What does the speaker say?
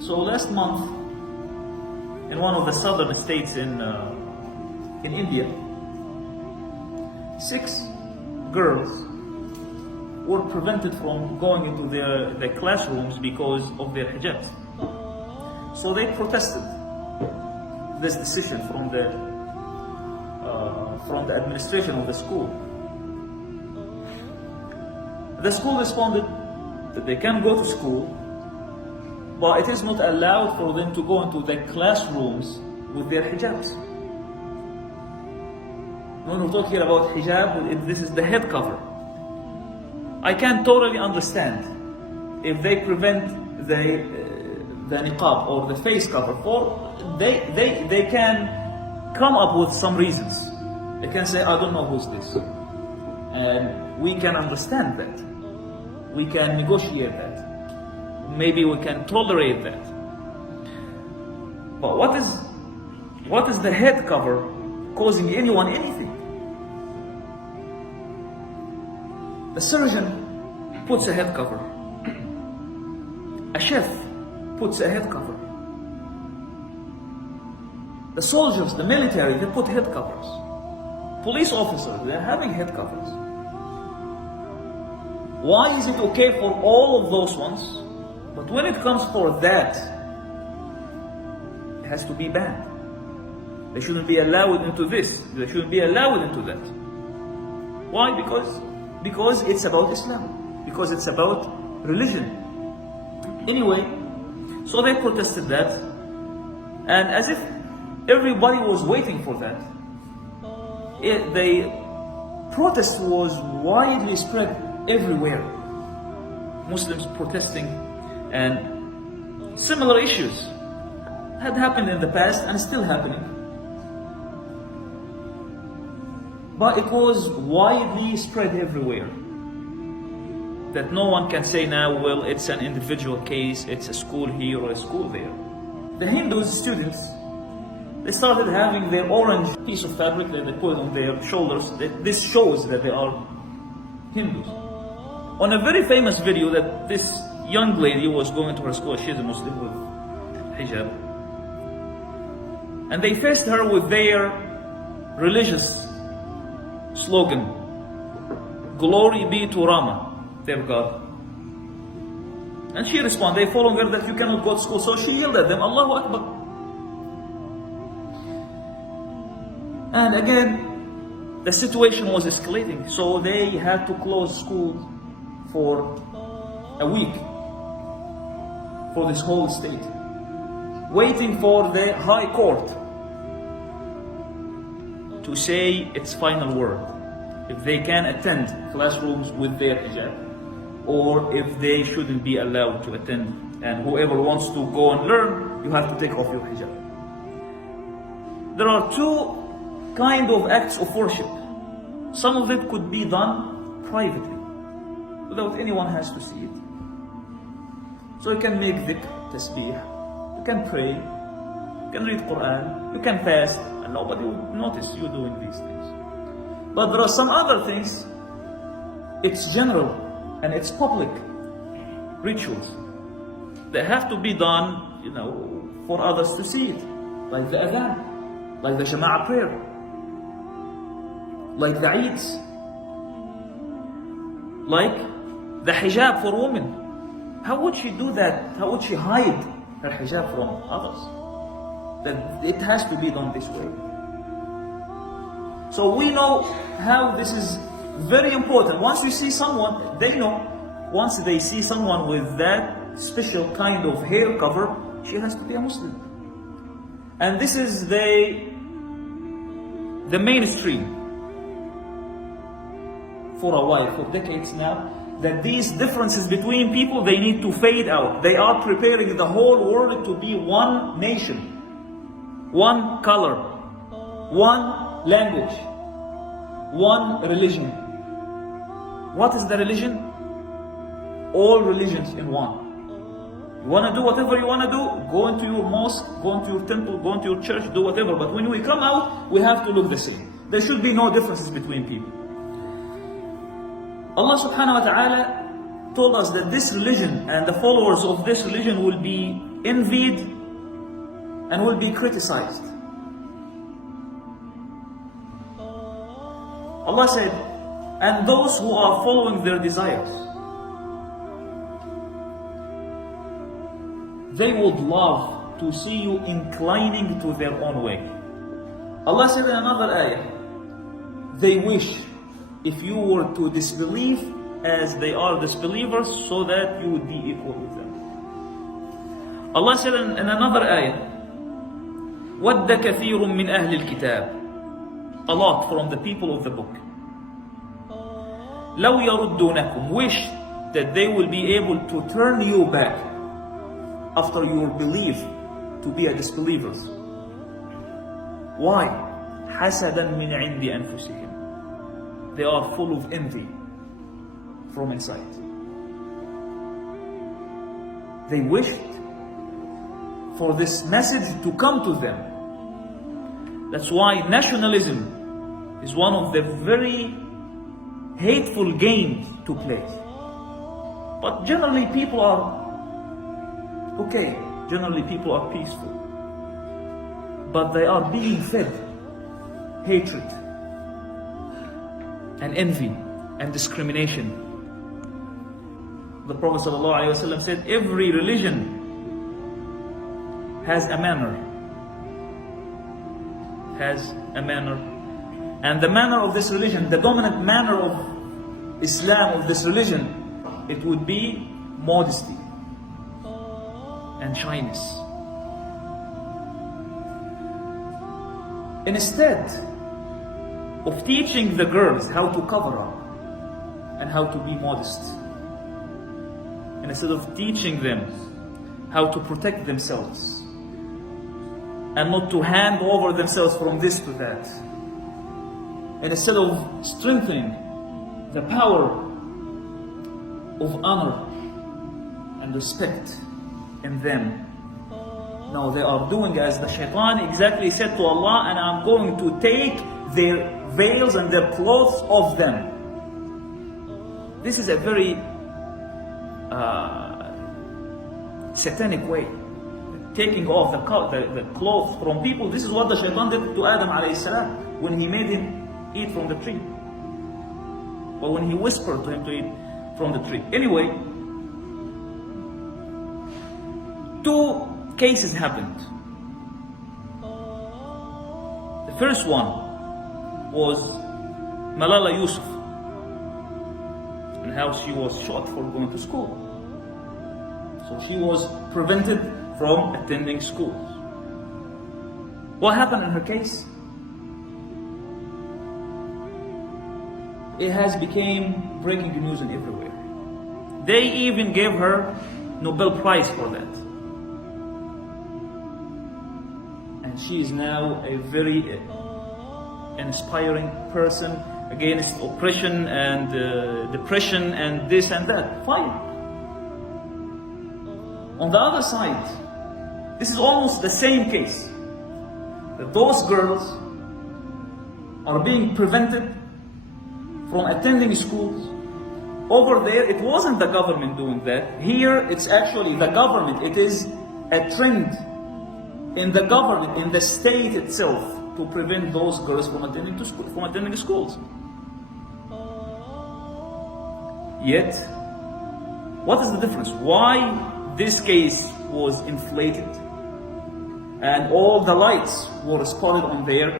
So last month, in one of the southern states in India, 6 girls were prevented from going into their classrooms because of their hijabs. So they protested this decision from the administration of the school. The school responded that they can go to school, but it is not allowed for them to go into their classrooms with their hijabs. When we're talking about hijab, this is the head cover. I can totally understand if they prevent the niqab or the face cover. They can come up with some reasons. They can say, I don't know who's this. And we can understand that. We can negotiate that. Maybe we can tolerate that. But what is the head cover causing anyone anything? The surgeon puts a head cover. A chef puts a head cover. The soldiers, the military, they put head covers. Police officers, they're having head covers. Why is it okay for all of those ones, but when it comes for that, it has to be banned? They shouldn't be allowed into this. They shouldn't be allowed into that. Why? Because it's about Islam. Because it's about religion. Anyway, so they protested that, and as if everybody was waiting for that, the protest was widely spread everywhere. Muslims protesting, and similar issues had happened in the past and still happening. But it was widely spread everywhere. That no one can say now, well, it's an individual case, it's a school here or a school there. The Hindus, students, they started having their orange piece of fabric that they put on their shoulders. This shows that they are Hindus. On a very famous video that this young lady was going to her school, she's a Muslim with hijab, and they faced her with their religious slogan, "Glory be to Rama, their God." And she responded, they following her, that you cannot go to school. So she yelled at them, "Allahu Akbar." And again, the situation was escalating. So they had to close school for a week for this whole state, waiting for the High Court to say its final word, if they can attend classrooms with their hijab, or if they shouldn't be allowed to attend, and whoever wants to go and learn, you have to take off your hijab. There are 2 kinds of acts of worship. Some of it could be done privately, without anyone has to see it. So you can make dhikr, tasbih, you can pray, you can read Quran, you can fast, and nobody will notice you doing these things. But there are some other things, it's general and it's public rituals that have to be done, for others to see it. Like the adhan, like the Jama'ah prayer, like the Eids, like the hijab for women. How would she do that? How would she hide her hijab from others? That it has to be done this way. So we know how this is very important. Once you see someone, they know, once they see someone with that special kind of hair cover, she has to be a Muslim. And this is the mainstream for a while, for decades now, that these differences between people, they need to fade out. They are preparing the whole world to be one nation, one color, one language, one religion. What is the religion? All religions in one. You want to do whatever you want to do, go into your mosque, go into your temple, go into your church, do whatever. But when we come out, we have to look the same. There should be no differences between people. Allah subhanahu wa ta'ala told us that this religion and the followers of this religion will be envied and will be criticized. Allah said, and those who are following their desires, they would love to see you inclining to their own way. Allah said in another ayah, they wish if you were to disbelieve as they are disbelievers, so that you would be equal with them. Allah said in another ayah, وَدَّ كَثِيرٌ مِّنْ أَهْلِ الْكِتَابِ, a lot from the people of the book, لَوْ يَرُدُّونَكُمْ, wish that they will be able to turn you back after your belief to be a disbelievers. Why? حَسَدًا مِّنْ عِنْدِ أَنفُسِهِمْ, they are full of envy from inside. They wished for this message to come to them. That's why nationalism is one of the very hateful games to play. But generally people are okay, generally people are peaceful. But they are being fed hatred and envy and discrimination. The Prophet ﷺ said, every religion has a manner. And the manner of this religion, the dominant manner of Islam, of this religion, it would be modesty and shyness. Instead of teaching the girls how to cover up and how to be modest, and instead of teaching them how to protect themselves and not to hand over themselves from this to that, and instead of strengthening the power of honor and respect in them, now they are doing as the shaitan exactly said to Allah, and I'm going to take their veils and their clothes off them. This is a very satanic way, taking off the clothes from people. This is what the shaitan did to Adam alayhi salam when he made him eat from the tree, or when he whispered to him to eat from the tree. Anyway, two cases happened. The first one was Malala Yusuf, and how she was shot for going to school. So she was prevented from attending schools. What happened in her case? It has become breaking news and everywhere. They even gave her Nobel Prize for that. And she is now a very inspiring person against oppression and depression and this and that. Fine. On the other side, this is almost the same case. That those girls are being prevented from attending schools. Over there, it wasn't the government doing that. Here, it's actually the government. It is a trend in the government, in the state itself, to prevent those girls from attending schools. Yet, what is the difference? Why this case was inflated and all the lights were spotted on there?